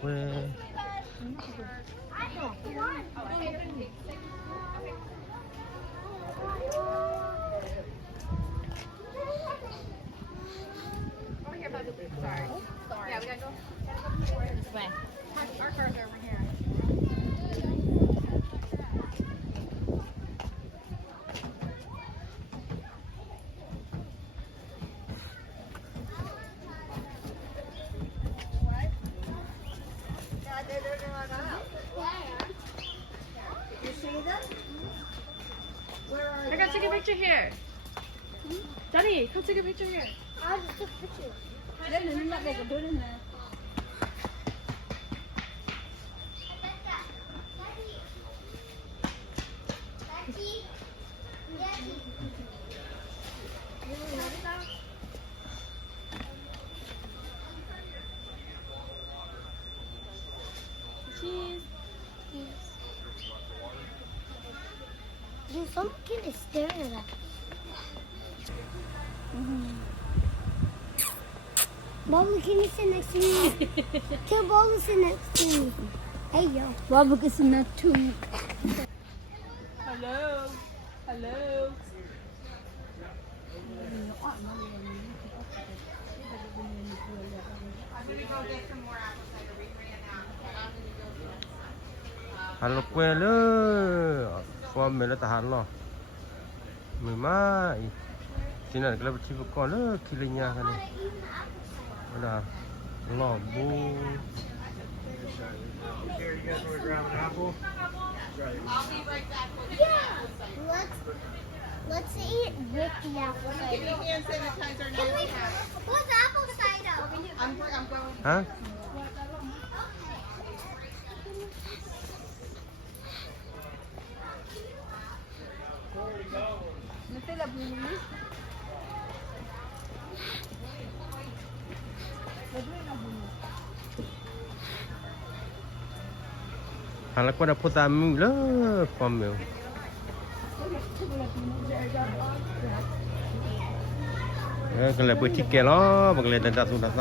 เว้ยI gotta take a picture here. Daddy, come take a picture here. I just took pictures. Cheese. Dude, some kid is staring at us. Bobby, can you sit next to me? Can Bobby sit next to me? Hey, yo. Bobby can sit next to me. Hello. Hello. หันลูกเวเลยฟอร์มเมลทหารหรอมือไม้ที่นั่นก็เลยที่ก่อนเลยคิริยากันนี่นะหล่อบู Let's eat with the apple cider. Hand sanitizer Can we, now. what's apple cider? I'm going. ฮะ หันแล้วก็ได้พูดตามมึงเลยฟอร์มเมลก็เลยเปิดที่แกล้อบางเลยดันดันสุดดัน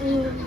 Hello.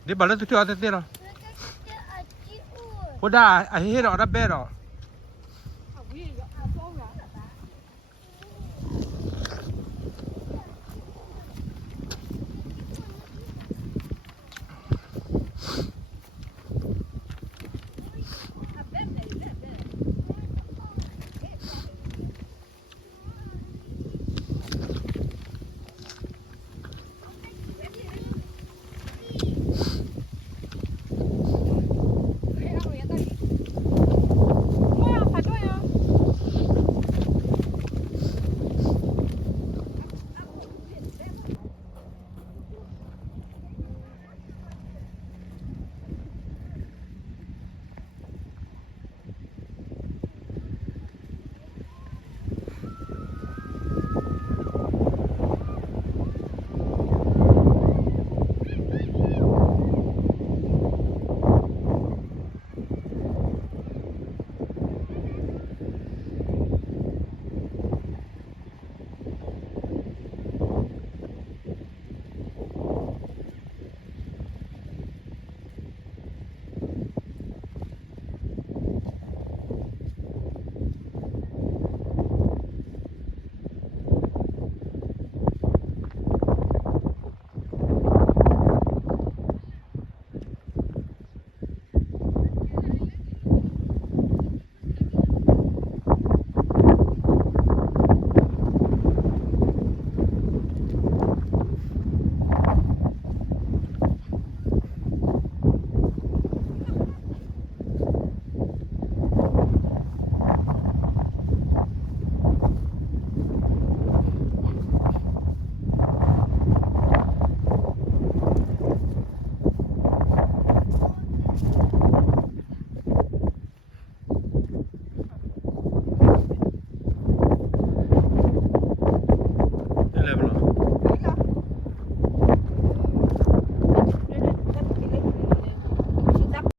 เดี๋ยวบัลลังก์ตัวที่เอาเตะเตะหรอ Look at the What that? I hear it on the bed.